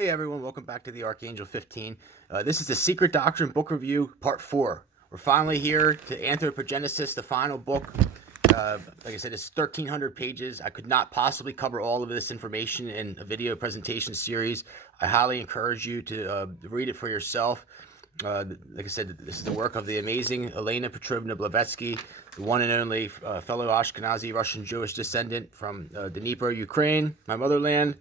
Hey everyone, welcome back to the Archangel 15. This is the Secret Doctrine Book Review, Part 4. We're finally here to Anthropogenesis, the final book. Like I said, it's 1,300 pages. I could not possibly cover all of this information in a video presentation series. I highly encourage you to read it for yourself. Like I said, this is the work of the amazing Elena Petrovna Blavatsky, the one and only fellow Ashkenazi Russian Jewish descendant from Dnipro, Ukraine, my motherland.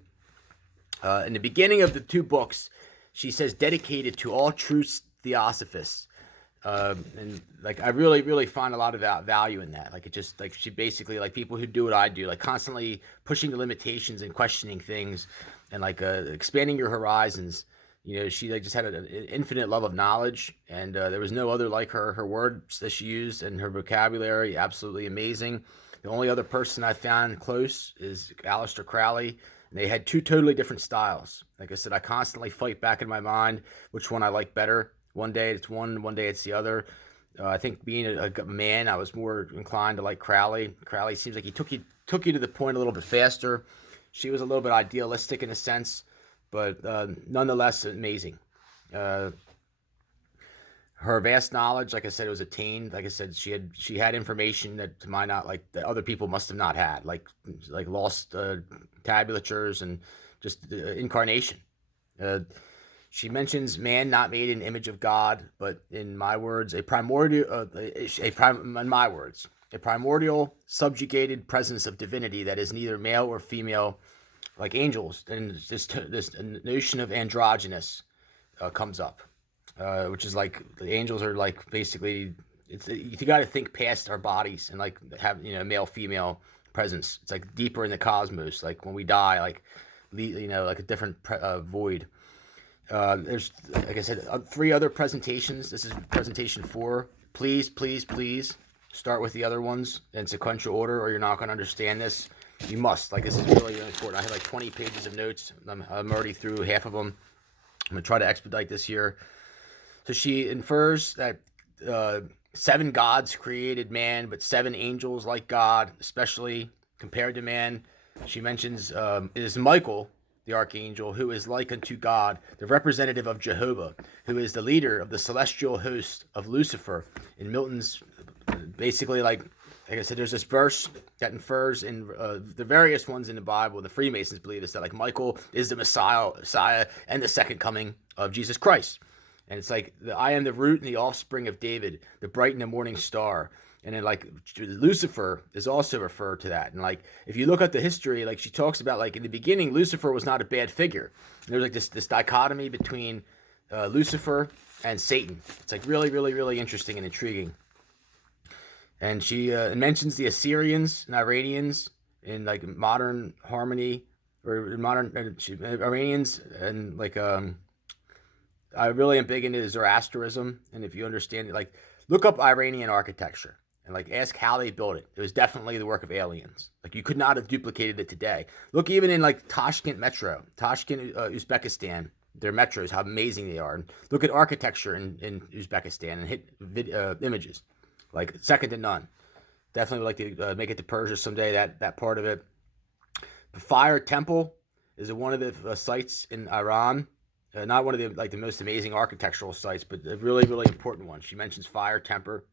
In the beginning of the two books, she says dedicated to all true theosophists. And like, I really find a lot of value in that. Like, it just, like, she basically, like, people who do what I do, like, constantly pushing the limitations and questioning things and like expanding your horizons. You know, she like just had an infinite love of knowledge, and there was no other like her. Her words that she used and her vocabulary, absolutely amazing. The only other person I found close is Aleister Crowley. And they had two totally different styles. Like I said, I constantly fight back in my mind which one I like better. One day it's one day it's the other. I think being a man, I was more inclined to like Crowley. Crowley seems like he took you to the point a little bit faster. She was a little bit idealistic in a sense, but nonetheless amazing. Her vast knowledge, like I said, it was attained. Like I said, she had information that, to my not like that other people must have not had, like lost tabulatures and just incarnation. She mentions man not made in image of God, but in my words, a primordial subjugated presence of divinity that is neither male or female, like angels. And this notion of androgynous comes up. Which is like the angels are like basically you got to think past our bodies and like have male female presence. It's like deeper in the cosmos. Like when we die, like like a different void. There's like I said, 3 other presentations. This is presentation 4. Please start with the other ones in sequential order, or you're not going to understand this. You must. Like, this is really important. I have like 20 pages of notes. I'm already through half of them. I'm gonna try to expedite this here. So she infers that 7 gods created man, but 7 angels like God, especially compared to man. She mentions it is Michael, the archangel, who is like unto God, the representative of Jehovah, who is the leader of the celestial host of Lucifer. In Milton's, basically, like I said, there's this verse that infers in the various ones in the Bible. The Freemasons believe this, that like Michael is the Messiah and the second coming of Jesus Christ. And it's like, I am the root and the offspring of David, the bright and the morning star. And then like Lucifer is also referred to that. And like, if you look at the history, like she talks about, like in the beginning, Lucifer was not a bad figure. And there's like this dichotomy between Lucifer and Satan. It's like really interesting and intriguing. And she mentions the Assyrians and Iranians in like modern harmony, or modern Iranians and like I really am big into Zoroastrianism, and if you understand it, like look up Iranian architecture and like ask how they built it. It was definitely the work of aliens. Like you could not have duplicated it today. Look even in like Tashkent Metro, Tashkent, Uzbekistan, their metros, how amazing they are. And look at architecture in Uzbekistan and hit images, like second to none. Definitely would like to make it to Persia someday. That part of it. The Fire Temple is one of the sites in Iran. Not one of the most amazing architectural sites, but a really important one. She mentions Fire Temple.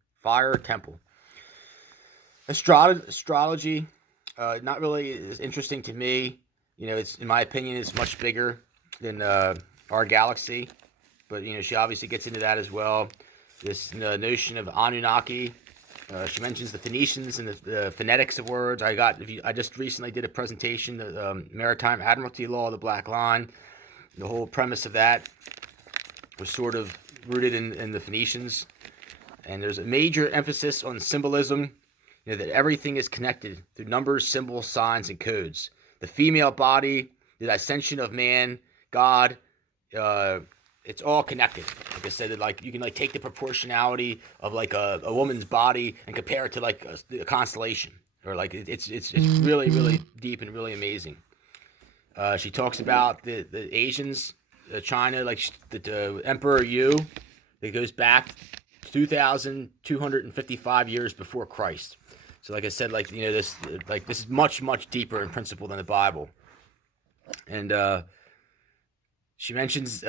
Astrology, not really is interesting to me. It's, in my opinion, it's much bigger than our galaxy, but she obviously gets into that as well. This notion of Anunnaki. She mentions the Phoenicians and the phonetics of words. I just recently did a presentation, the Maritime Admiralty Law of the Black Line. The whole premise of that was sort of rooted in the Phoenicians. And there's a major emphasis on symbolism, that everything is connected through numbers, symbols, signs, and codes. The female body, the ascension of man, God, it's all connected. Like I said, like you can like take the proportionality of like a woman's body and compare it to like a constellation, or like it's really deep and really amazing. She talks about the Asians, China, like the Emperor Yu, that goes back 2,255 years before Christ. So, like I said, this is much deeper in principle than the Bible. And She mentions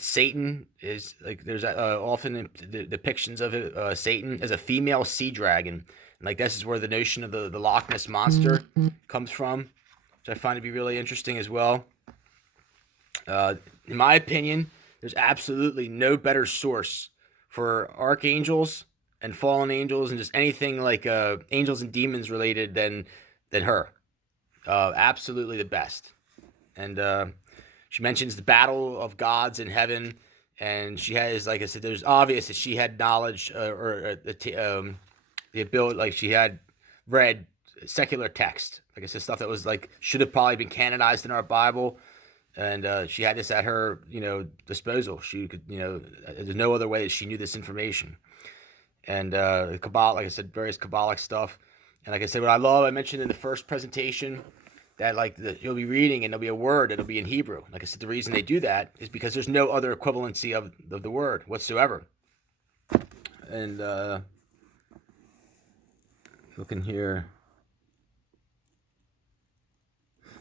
Satan is like there's often depictions of it, Satan as a female sea dragon, and like this is where the notion of the Loch Ness monster comes from, which I find to be really interesting as well. In my opinion, there's absolutely no better source for archangels and fallen angels and just anything like angels and demons related than her. Absolutely the best. And she mentions the battle of gods in heaven, and she has, like I said, there's obvious that she had knowledge the ability, like she had read secular text, like I said, stuff that was like should have probably been canonized in our Bible, and she had this at her, disposal. She could, there's no other way that she knew this information. And Kabbalah, like I said, various Kabbalic stuff. And like I said, what I mentioned in the first presentation, that you'll be reading and there'll be a word that'll be in Hebrew. Like I said, the reason they do that is because there's no other equivalency of the word whatsoever. And looking here.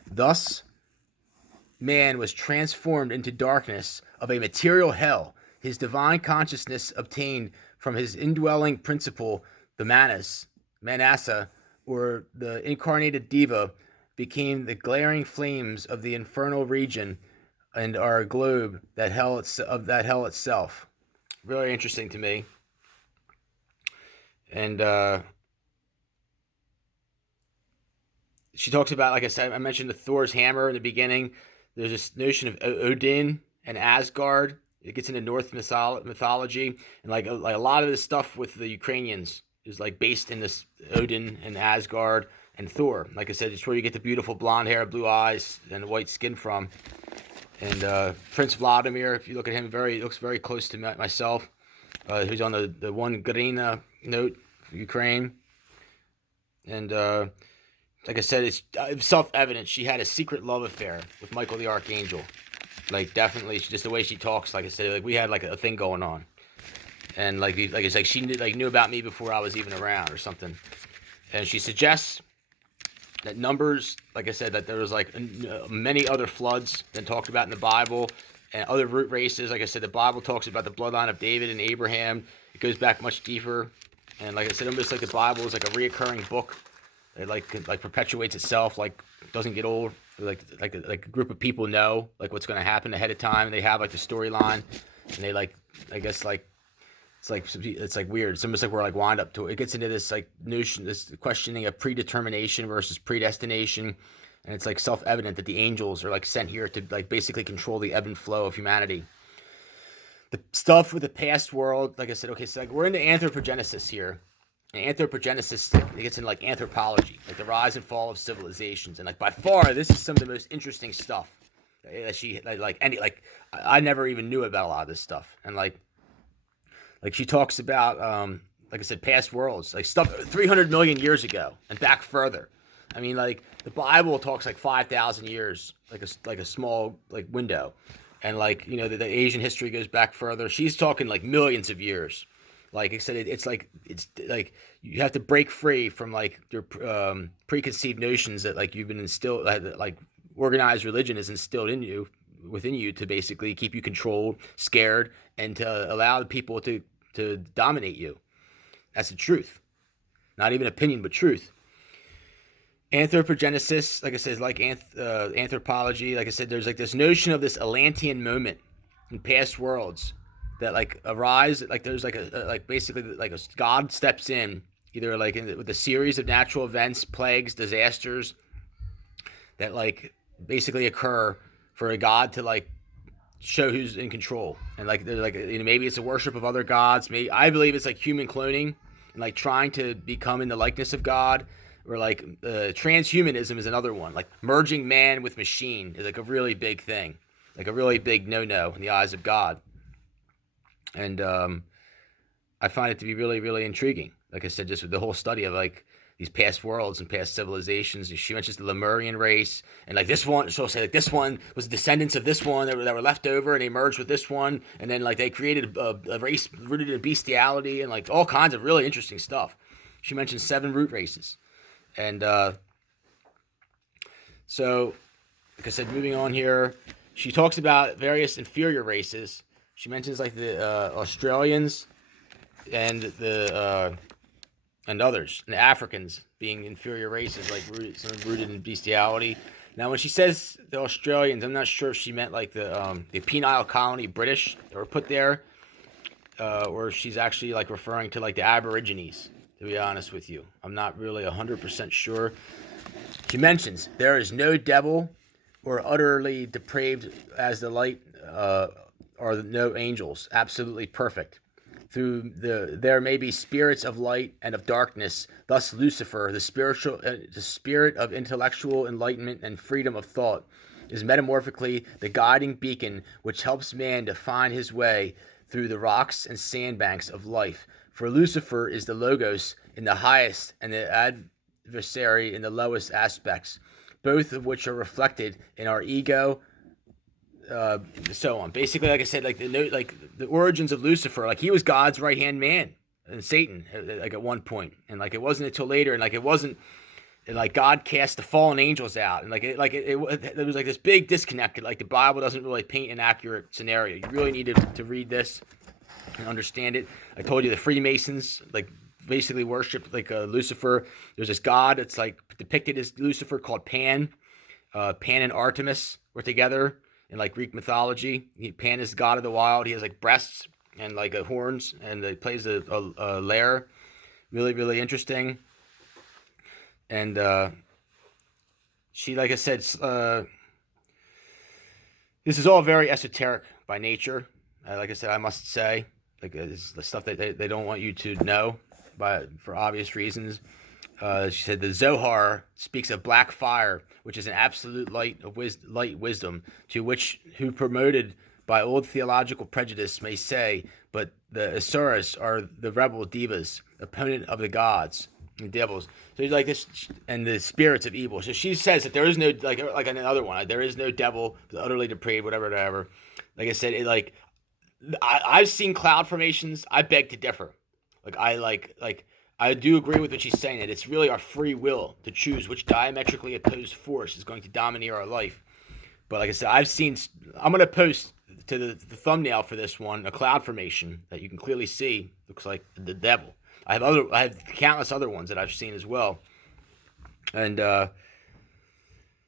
Thus, man was transformed into darkness of a material hell. His divine consciousness obtained from his indwelling principle, the Manasa, or the incarnated Diva, became the glaring flames of the infernal region and our globe, that hell itself. Really interesting to me. And she talks about, like I said, I mentioned the Thor's hammer in the beginning. There's this notion of Odin and Asgard. It gets into Norse mythology, and like a lot of this stuff with the Ukrainians is like based in this Odin and Asgard and Thor. Like I said, it's where you get the beautiful blonde hair, blue eyes, and white skin from. And Prince Vladimir, if you look at him, looks very close to myself. Who's on the one Garina note, Ukraine. And like I said, it's self-evident she had a secret love affair with Michael the Archangel. Like, definitely, just the way she talks, like I said, like we had like a thing going on. And like it's like she knew about me before I was even around or something. And she suggests that numbers, like I said, that there was like many other floods than talked about in the Bible, and other root races. Like I said, the Bible talks about the bloodline of David and Abraham. It goes back much deeper. And like I said, almost like the Bible is like a reoccurring book. It like perpetuates itself, like doesn't get old. Like a group of people know like what's going to happen ahead of time. And they have like the storyline, and they like, I guess, like it's like weird. It's almost like we're like wind up to it. It gets into this like notion, this questioning of predetermination versus predestination, and it's like self-evident that the angels are like sent here to like basically control the ebb and flow of humanity. The stuff with the past world, like I said, okay, so like we're into anthropogenesis here. And anthropogenesis, it gets into like anthropology, like the rise and fall of civilizations, and like by far this is some of the most interesting stuff that she I never even knew about a lot of this stuff. And like she talks about like I said, past worlds, like stuff 300 million years ago and back further. I mean, like the Bible talks like 5,000 years, like a small like window, and like the Asian history goes back further. She's talking like millions of years. Like I said, it's like you have to break free from like your preconceived notions that like you've been instilled, like organized religion is instilled within you to basically keep you controlled, scared, and to allow the people to dominate you. That's the truth. Not even opinion, but truth. Anthropogenesis, like I said, is like anthropology. Like I said, there's like this notion of this Atlantean moment in past worlds that like arise. Like there's like basically like a god steps in, either like with a series of natural events, plagues, disasters that like basically occur for a god to like show who's in control. And like they're like maybe it's a worship of other gods. Maybe I believe it's like human cloning and like trying to become in the likeness of God. Or like transhumanism is another one. Like merging man with machine is like a really big thing, like a really big no-no in the eyes of God. And I find it to be really, really intriguing. Like I said, just with the whole study of like these past worlds and past civilizations. She mentions the Lemurian race, and like this one, she'll say like this one was descendants of this one that were left over, and they merged with this one, and then like they created a race rooted in bestiality and like all kinds of really interesting stuff. She mentions 7 root races. And so, like I said, moving on here, She talks about various inferior races. She mentions like the Australians and and others, and the Africans being inferior races, like some rooted in bestiality. Now, when she says the Australians, I'm not sure if she meant like the penile colony British that were put there, or she's actually like referring to like the Aborigines. To be honest with you, I'm not really 100% sure. She mentions there is no devil or utterly depraved as the light, or no angels. Absolutely perfect. There may be spirits of light and of darkness. Thus Lucifer, the spirit of intellectual enlightenment and freedom of thought, is metamorphically the guiding beacon which helps man to find his way through the rocks and sandbanks of life. For Lucifer is the logos in the highest and the adversary in the lowest aspects, both of which are reflected in our ego, so on. Basically, like I said, like the origins of Lucifer, like he was God's right hand man and Satan, like at one point, and like it wasn't until later, and like it wasn't, and like God cast the fallen angels out, and there was like this big disconnect. Like the Bible doesn't really paint an accurate scenario. You really need to read this and understand it. I told you the Freemasons like basically worship like Lucifer. There's this god that's like depicted as Lucifer called Pan. Pan and Artemis were together in like Greek mythology. Pan is the god of the wild. He has like breasts and like horns, and he plays a lyre. Really, really interesting. And she, like I said, this is all very esoteric by nature. Like I said, I must say, like it's the stuff that they don't want you to know, for obvious reasons. She said the Zohar speaks of black fire, which is an absolute light of light wisdom, to which who promoted by old theological prejudice may say, but the Asuras are the rebel devas, opponent of the gods and devils. So he's like this, and the spirits of evil. So she says that there is no like another one. There is no devil, utterly depraved, whatever. Like I said, I've seen cloud formations. I beg to differ. I do agree with what she's saying, that it's really our free will to choose which diametrically opposed force is going to domineer our life. But like I said, I'm going to post to the thumbnail for this one a cloud formation that you can clearly see looks like the devil. I have countless other ones that I've seen as well. And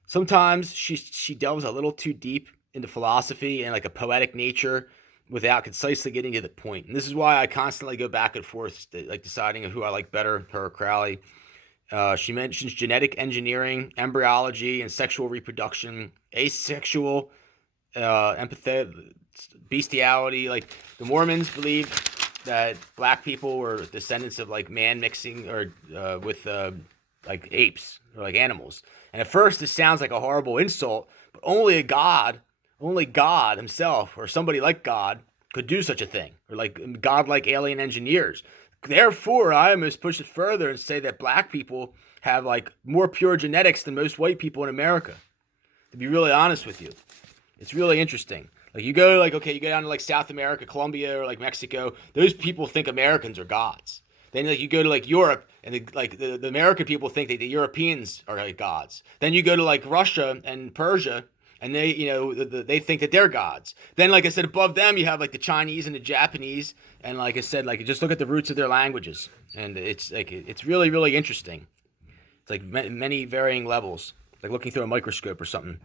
sometimes she delves a little too deep into philosophy and like a poetic nature, without concisely getting to the point. And this is why I constantly go back and forth, like deciding who I like better, her or Crowley. She mentions genetic engineering, embryology, and sexual reproduction, asexual, empathy, bestiality. Like the Mormons believe that black people were descendants of like man mixing or with like apes or like animals. And at first, this sounds like a horrible insult, but only God himself or somebody like God could do such a thing, or like godlike alien engineers. Therefore, I almost push it further and say that black people have like more pure genetics than most white people in America. To be really honest with you, it's really interesting. Like you go down to like South America, Colombia, or like Mexico. Those people think Americans are gods. Then like you go to like Europe, and the American people think that the Europeans are like gods. Then you go to like Russia and Persia, and they, they think that they're gods. Then, like I said, above them, you have like the Chinese and the Japanese. And like I said, like just look at the roots of their languages. And it's like, it's really, really interesting. It's like many varying levels, like looking through a microscope or something.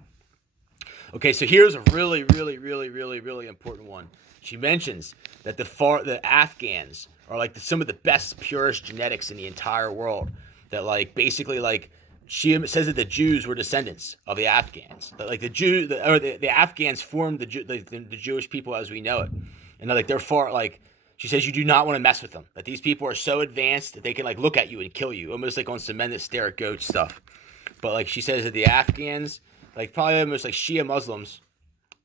Okay, so here's a really, really, really, really, really important one. She mentions that the Afghans are like some of the best, purest genetics in the entire world. That like basically like, she says that the Jews were descendants of the Afghans. Like the Afghans formed the Jewish people as we know it. And like they're far, like she says, you do not want to mess with them. That these people are so advanced that they can like look at you and kill you, almost like on cement that stare at goats stuff. But like she says that the Afghans, like probably almost like Shia Muslims,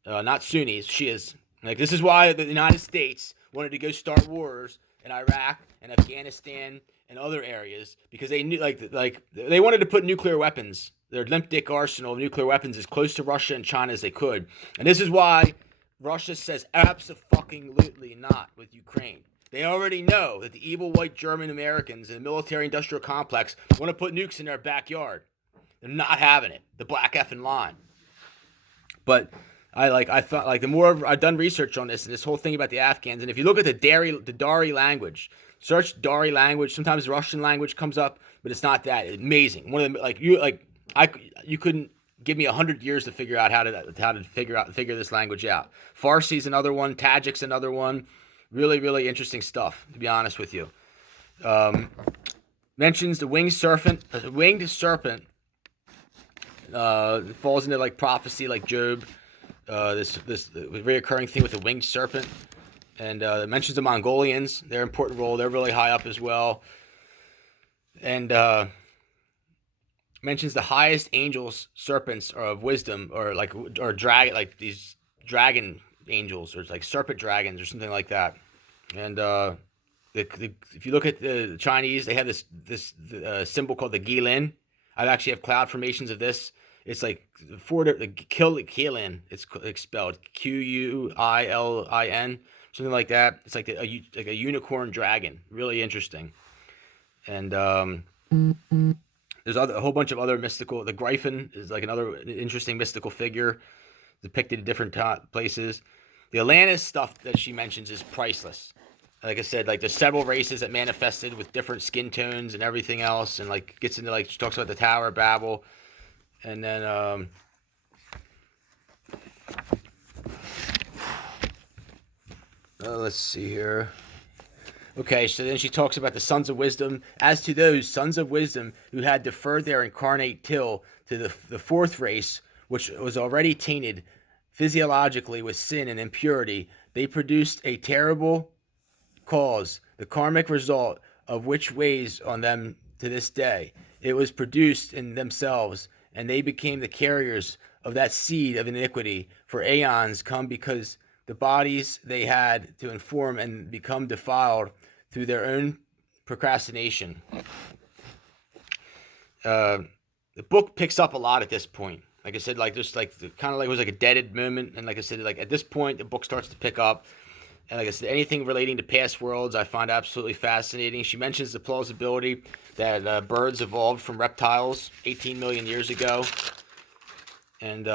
not Sunnis, Shias. Like this is why the United States wanted to go start wars in Iraq and Afghanistan and other areas, because they knew like they wanted to put nuclear weapons, their limp dick arsenal of nuclear weapons, as close to Russia and China as they could. And this is why Russia says abso-fucking-lutely not with Ukraine. They already know that the evil white German Americans in the military-industrial complex want to put nukes in their backyard. They're not having it. The black effing line. But I thought like the more I've done research on this and this whole thing about the Afghans, and if you look at the Dari language, search Dari language. Sometimes Russian language comes up, but it's not that amazing. One of them you couldn't give me 100 years to figure out how to figure this language out. Farsi's another one. Tajik's another one. Really, really interesting stuff. To be honest with you, mentions the winged serpent. Winged serpent falls into like prophecy, like Job. This reoccurring thing with the winged serpent, and mentions the Mongolians. Their important role. They're really high up as well, and mentions the highest angels, serpents, or of wisdom, or dragon, like these dragon angels, or like serpent dragons, or something like that. And if you look at the Chinese, they have this symbol called the Guilin. I actually have cloud formations of this. It's like the Qilin. It's spelled Quilin, something like that. It's like a unicorn dragon. Really interesting. And there's a whole bunch of other mystical. The Gryphon is like another interesting mystical figure depicted in different places. The Atlantis stuff that she mentions is priceless. Like I said, like there's several races that manifested with different skin tones and everything else, and like gets into like she talks about the Tower of Babel, and then let's see here. Okay, so then she talks about the sons of wisdom. As to those sons of wisdom who had deferred their incarnate till to the fourth race, which was already tainted physiologically with sin and impurity, they produced a terrible cause, the karmic result of which weighs on them to this day. It was produced in themselves, and they became the carriers of that seed of iniquity for aeons come, because the bodies they had to inform and become defiled through their own procrastination. The book picks up a lot at this point. Like I said, like just like kind of like it was like a deaded moment, and like I said, like at this point the book starts to pick up. And like I said, anything relating to past worlds I find absolutely fascinating. She mentions the plausibility that birds evolved from reptiles 18 million years ago. And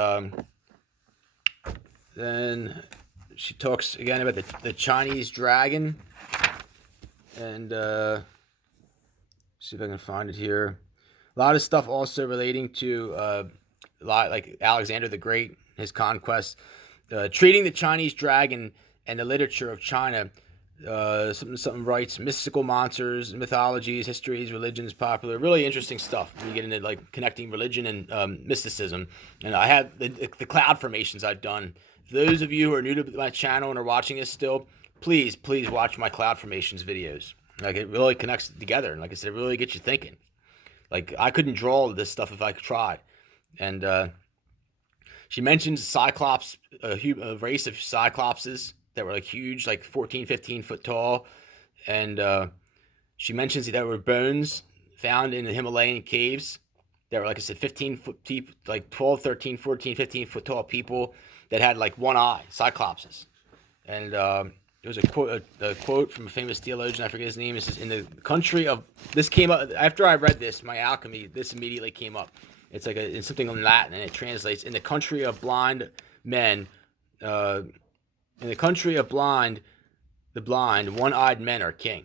then she talks again about the Chinese dragon. And see if I can find it here. A lot of stuff also relating to a lot like Alexander the Great, his conquest. Treating the Chinese dragon and the literature of China, something writes mystical monsters, mythologies, histories, religions, popular, really interesting stuff. When you get into like connecting religion and mysticism, and I have the cloud formations I've done. For those of you who are new to my channel and are watching this still, please watch my cloud formations videos. Like it really connects together, and like I said, it really gets you thinking. Like I couldn't draw this stuff if I tried, and she mentions Cyclops, a race of Cyclopses that were like huge, like 14, 15 foot tall. And she mentions that there were bones found in the Himalayan caves that were, like I said, 15 foot deep, like 12, 13, 14, 15 foot tall people that had like one eye, Cyclopses. And there was a quote from a famous theologian, I forget his name. It says, in the country of, this came up, after I read this, my alchemy, this immediately came up. It's like it's something in Latin, and it translates, in the country of blind men, in the country of the blind, one-eyed men are king.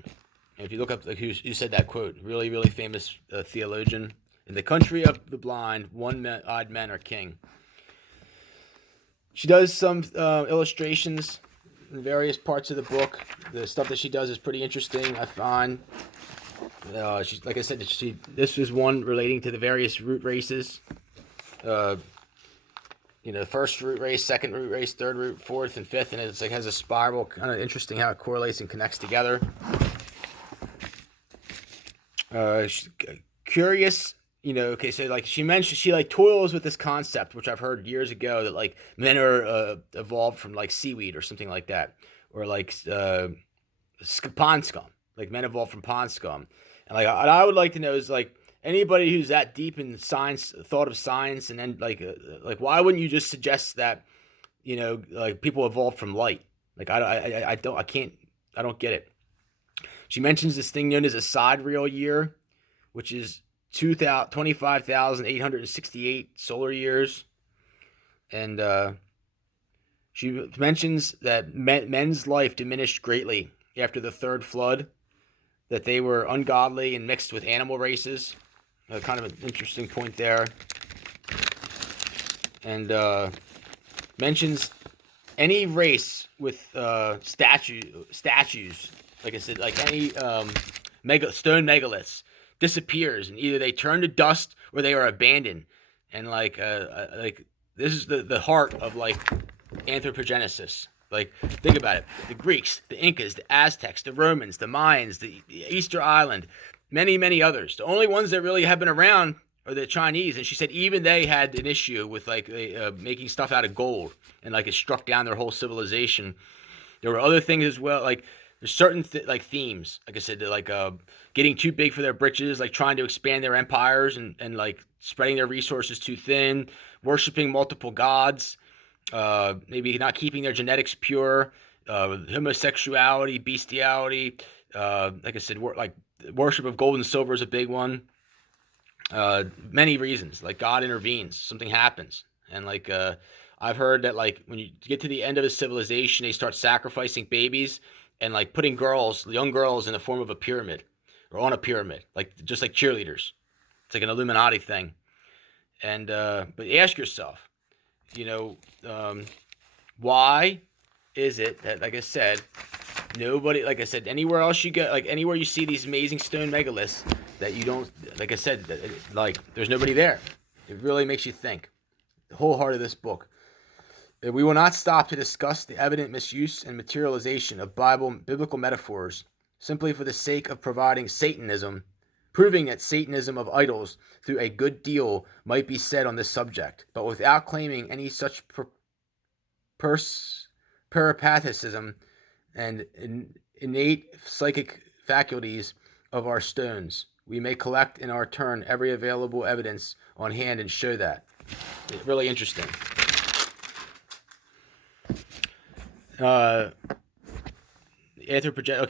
And if you look up who said that quote, really, really famous theologian. In the country of the blind, one-eyed men are king. She does some illustrations in various parts of the book. The stuff that she does is pretty interesting, I find. She's, like I said, this is one relating to the various root races. First root race, second root race, third root, fourth, and fifth, and it's like has a spiral. Kind of interesting how it correlates and connects together. Curious, okay, so like she mentioned, she like toils with this concept, which I've heard years ago, that like men are evolved from like seaweed or something like that, or like pond scum, like men evolved from pond scum, and like I would like to know is like, anybody who's that deep in science, thought of science, and then like why wouldn't you just suggest that, like people evolved from light? Like I don't get it. She mentions this thing known as a sidereal year, which is 25,868 solar years, and She mentions that men's life diminished greatly after the third flood, that they were ungodly and mixed with animal races. Kind of an interesting point there. And mentions any race with statues, like I said, like any stone megaliths, disappears, and either they turn to dust or they are abandoned. And like this is the heart of like anthropogenesis. Like, think about it: the Greeks, the Incas, the Aztecs, the Romans, the Mayans, the Easter Island, many others. The only ones that really have been around are the Chinese. And she said even they had an issue with like making stuff out of gold, and like it struck down their whole civilization. There were other things as well, like there's certain like themes, like I said, like getting too big for their britches, like trying to expand their empires, and like spreading their resources too thin, worshiping multiple gods, maybe not keeping their genetics pure, homosexuality, bestiality, like I said, like worship of gold and silver is a big one. Many reasons, like God intervenes, something happens, and like I've heard that like when you get to the end of a civilization, they start sacrificing babies and like putting young girls, in the form of a pyramid or on a pyramid, like just like cheerleaders. It's like an Illuminati thing. And but ask yourself, you know, why is it that, like I said, nobody, like I said, anywhere else you go, like anywhere you see these amazing stone megaliths, that you don't, like I said, like there's nobody there. It really makes you think. The whole heart of this book. We will not stop to discuss the evident misuse and materialization of biblical metaphors simply for the sake of proving that Satanism of idols through a good deal might be said on this subject, but without claiming any such parapathism and innate psychic faculties of our stones. We may collect in our turn every available evidence on hand and show that. It's really interesting. Okay,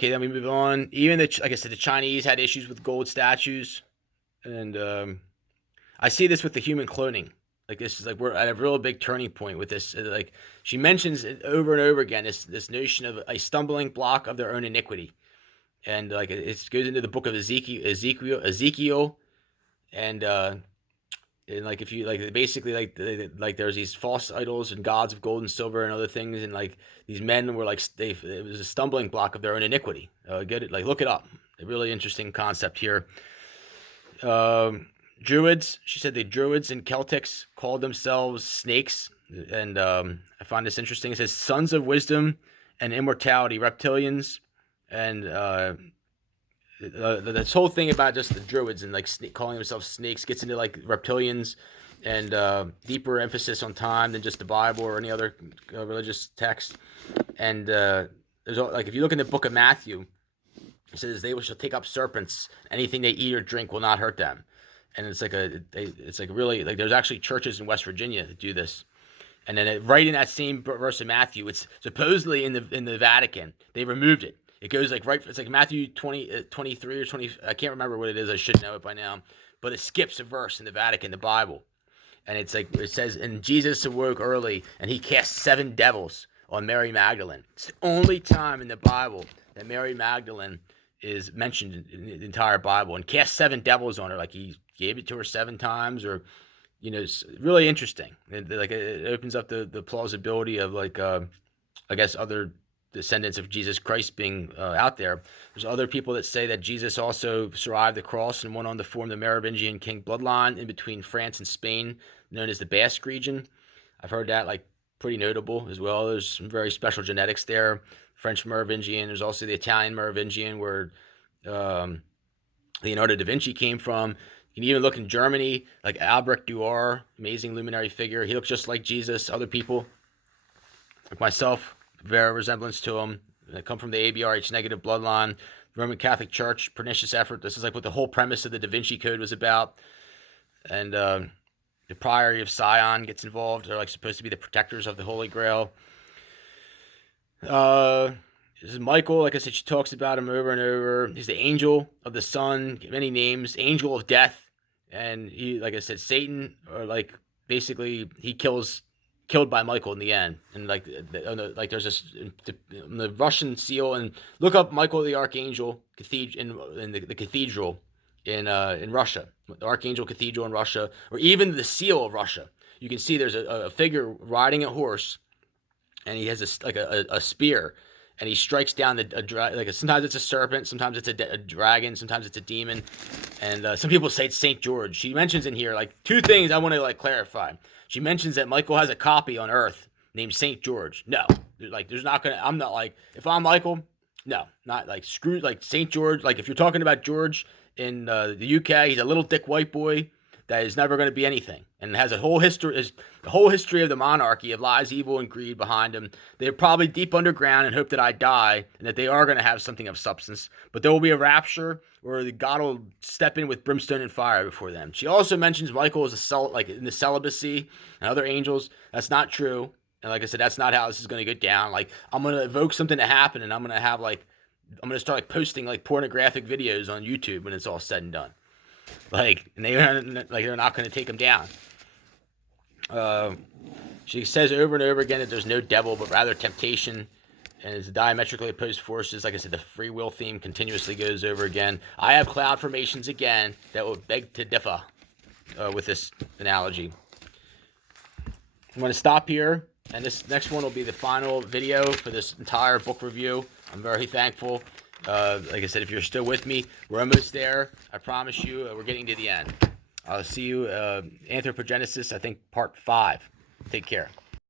then we move on. Even like I said, the Chinese had issues with gold statues, and I see this with the human cloning. Like this is like we're at a real big turning point with this. Like she mentions it over and over again, this notion of a stumbling block of their own iniquity, and like it goes into the book of Ezekiel, and like if you like basically like there's these false idols and gods of gold and silver and other things, and like these men were like it was a stumbling block of their own iniquity. Get it? Like look it up. A really interesting concept here. Druids. She said the Druids and Celtics called themselves snakes, and I find this interesting. It says sons of wisdom and immortality, reptilians, and this whole thing about just the Druids and like calling themselves snakes gets into like reptilians and deeper emphasis on time than just the Bible or any other religious text. And there's like if you look in the book of Matthew, it says they shall take up serpents. Anything they eat or drink will not hurt them. And it's like really like there's actually churches in West Virginia that do this. And then right in that same verse of Matthew, it's supposedly in the Vatican. They removed it. It goes like right. It's like Matthew 23 or 20. I can't remember what it is. I should know it by now. But it skips a verse in the Vatican, the Bible, and it's like it says, "And Jesus awoke early, and he cast 7 devils on Mary Magdalene." It's the only time in the Bible that Mary Magdalene is mentioned in the entire Bible, and cast 7 devils on her. Like he gave it to her 7 times, or it's really interesting. Like it opens up the plausibility of like I guess other descendants of Jesus Christ being out there. There's other people that say that Jesus also survived the cross and went on to form the Merovingian king bloodline in between France and Spain, known as the Basque region. I've heard that like pretty notable as well. There's some very special genetics there. French Merovingian. There's also the Italian Merovingian where Leonardo da Vinci came from. You can even look in Germany, like Albrecht Dürer, amazing luminary figure. He looks just like Jesus. Other people, like myself, very resemblance to him. They come from the ABRH negative bloodline. Roman Catholic Church, pernicious effort. This is like what the whole premise of the Da Vinci Code was about. And the Priory of Sion gets involved. They're like supposed to be the protectors of the Holy Grail. This is Michael. Like I said, she talks about him over and over. He's the angel of the sun, many names, angel of death. And he, like I said, Satan, or like basically he kills killed by Michael in the end. And like there's this the Russian seal, and look up Michael the Archangel cathedral in the cathedral in Russia, the Archangel Cathedral in Russia, or even the seal of Russia. You can see there's a figure riding a horse, and he has a spear, and he strikes down sometimes it's a serpent, sometimes it's a dragon, sometimes it's a demon, and some people say it's Saint George. She mentions in here like two things I want to like clarify. She mentions that Michael has a copy on Earth named Saint George. No, there's not gonna. I'm not like, if I'm Michael, no, not like screw like Saint George. Like if you're talking about George in the UK, he's a little dick white boy that is never going to be anything, and has a whole history of the monarchy of lies, evil, and greed behind him. They're probably deep underground and hope that I die, and that they are going to have something of substance. But there will be a rapture where God will step in with brimstone and fire before them. She also mentions Michael as in the celibacy and other angels. That's not true. And like I said, that's not how this is going to go down. Like, I'm going to evoke something to happen, and I'm going to start like posting like pornographic videos on YouTube when it's all said and done. Like, and they're not going to take them down. She says over and over again that there's no devil, but rather temptation, and it's diametrically opposed forces. Like I said, the free will theme continuously goes over again. I have cloud formations again that will beg to differ with this analogy. I'm going to stop here, and this next one will be the final video for this entire book review. I'm very thankful. Like I said, if you're still with me, we're almost there. I promise you, we're getting to the end. I'll see you, Anthropogenesis, I think, part 5. Take care.